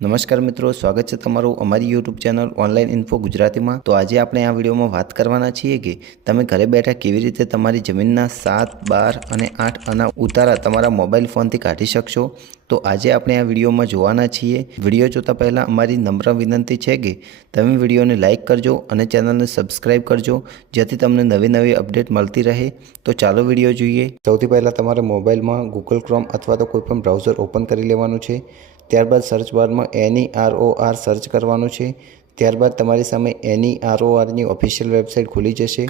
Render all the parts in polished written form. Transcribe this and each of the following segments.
નમસ્કાર મિત્રો, સ્વાગત છે તમારું અમારી યુટ્યુબ ચેનલ ઓનલાઈન ઇન્ફો ગુજરાતીમાં। તો આજે આપણે આ વિડીયોમાં વાત કરવાના છીએ કે તમે ઘરે બેઠા કેવી રીતે તમારી જમીનના 7, 12 અને 8 આના ઉતારા તમારા મોબાઈલ ફોનથી કાઢી શકશો। તો આજે આપણે આ વિડીયોમાં જોવાના છીએ। વિડીયો જોતા પહેલાં અમારી નમ્ર વિનંતી છે કે તમે વિડીયોને લાઇક કરજો અને ચેનલને સબસ્ક્રાઈબ કરજો, જેથી તમને નવી અપડેટ મળતી રહે। તો ચાલો વિડીયો જોઈએ। સૌથી પહેલાં તમારે મોબાઈલમાં ગૂગલ ક્રોમ અથવા તો કોઈપણ બ્રાઉઝર ઓપન કરી લેવાનું છે। ત્યારબાદ સર્ચ બારમાં NEROR સર્ચ કરવાનું છે। ત્યારબાદ તમારી સામે NERORની ઓફિશિયલ વેબસાઇટ ખુલી જશે।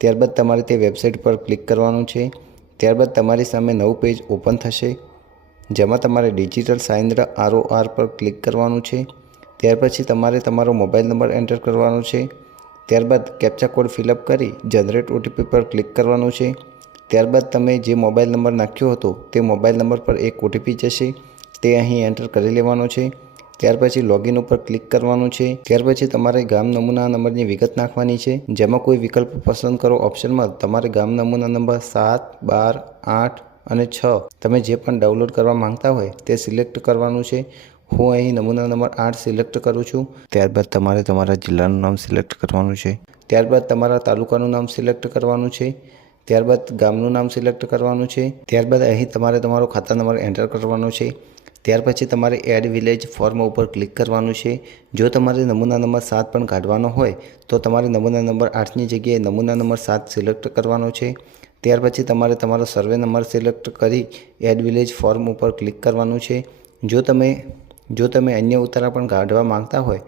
ત્યારબાદ તમારે તે વેબસાઇટ પર ક્લિક કરવાનું છે। ત્યારબાદ તમારી સામે નવું પેજ ઓપન થશે, જેમાં તમારે ડિજિટલ સાઇન્ડ ROR પર ક્લિક કરવાનું છે। ત્યાર પછી તમારે તમારો મોબાઈલ નંબર એન્ટર કરવાનો છે। ત્યારબાદ કેપ્ચા કોડ ફિલઅપ કરી જનરેટ OTP પર ક્લિક કરવાનું છે। ત્યારબાદ તમે જે મોબાઈલ નંબર નાખ્યો હતો તે મોબાઈલ નંબર પર એક OTP જશે, તે અહીં એન્ટર કરી લેવાનો છે। ત્યાર પછી લોગિન ઉપર ક્લિક કરવાનું છે। ત્યાર પછી તમારે ગામ નમૂના નંબરની વિગત નાખવાની છે, જેમાં કોઈ વિકલ્પ પસંદ કરો। ઓપ્શનમાં તમારે ગામ નમૂના નંબર 7, 12, 8 અને 6 તમે જે પણ ડાઉનલોડ કરવા માંગતા હોય તે સિલેક્ટ કરવાનું છે। હું અહીં નમૂના નંબર 8 સિલેક્ટ કરું છું। ત્યારબાદ તમારે તમારા જિલ્લાનું નામ સિલેક્ટ કરવાનું છે। ત્યારબાદ તમારા તાલુકાનું નામ સિલેક્ટ કરવાનું છે। ત્યારબાદ ગામનું નામ સિલેક્ટ કરવાનું છે। ત્યારબાદ અહીં તમારે તમારો ખાતા નંબર એન્ટર કરવાનો છે। ત્યાર પછી તમારે એડ વિલેજ ફોર્મ ઉપર ક્લિક કરવાનું છે। જો તમારે નમૂના નંબર 7 પણ કાઢવાનો હોય તો તમારે નમૂના નંબર 8ની જગ્યાએ નમૂના નંબર 7 સિલેક્ટ કરવાનો છે। ત્યાર પછી તમારે તમારો સર્વે નંબર સિલેક્ટ કરી એડ વિલેજ ફોર્મ ઉપર ક્લિક કરવાનું છે। જો તમે અન્ય ઉતારા પણ કાઢવા માંગતા હોય,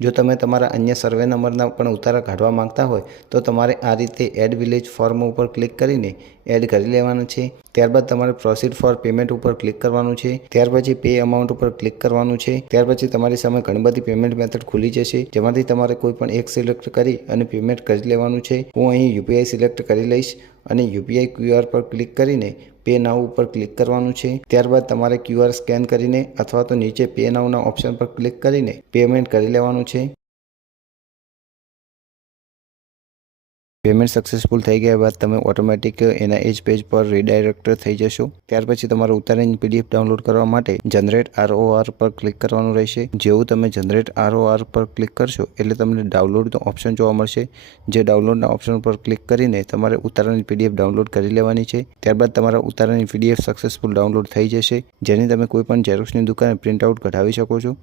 જો તમે તમારા અન્ય સર્વે નંબરના પણ ઉતારા કાઢવા માંગતા હોય તો તમારે આ રીતે એડ વિલેજ ફોર્મ ઉપર ક્લિક કરીને એડ કરી લેવાનું છે। ત્યારબાદ તમારે પ્રોસીડ ફોર પેમેન્ટ ઉપર ક્લિક કરવાનું છે। ત્યાર પછી પે અમાઉન્ટ ઉપર ક્લિક કરવાનું છે। ત્યાર પછી તમારી સામે ઘણી બધી પેમેન્ટ મેથડ ખુલી જશે, જેમાંથી તમારે કોઈ પણ એક સિલેક્ટ કરી અને પેમેન્ટ કરી લેવાનું છે। હું અહીં UPI સિલેક્ટ કરી લઈશ અને UPI QR પર ક્લિક કરીને પે નાઉ ઉપર ક્લિક કરવાનું છે। ત્યારબાદ તમારે QR સ્કેન કરીને અથવા તો નીચે પે નાઉના ઓપ્શન પર ક્લિક કરીને પેમેન્ટ કરી લેવાનું છે। પેમેન્ટ સક્સેસફુલ થઈ ગયા બાદ તમે ઓટોમેટિક એના એ જ પેજ પર રીડાયરેક્ટ થઈ જશો। ત્યાર પછી તમારે ઉતારાની PDF ડાઉનલોડ કરવા માટે જનરેટ ROR પર ક્લિક કરવાનું રહેશે। જેવું તમે જનરેટ ROR પર ક્લિક કરશો એટલે તમને ડાઉનલોડનો ઓપ્શન જોવા મળશે, જે ડાઉનલોડના ઓપ્શન પર ક્લિક કરીને તમારે ઉતારાની PDF ડાઉનલોડ કરી લેવાની છે। ત્યારબાદ તમારા ઉતારાની PDF સક્સેસફુલ ડાઉનલોડ થઈ જશે, જેની તમે કોઈ પણ ઝેરોક્સની દુકાને પ્રિન્ટ આઉટ કઢાવી શકો છો।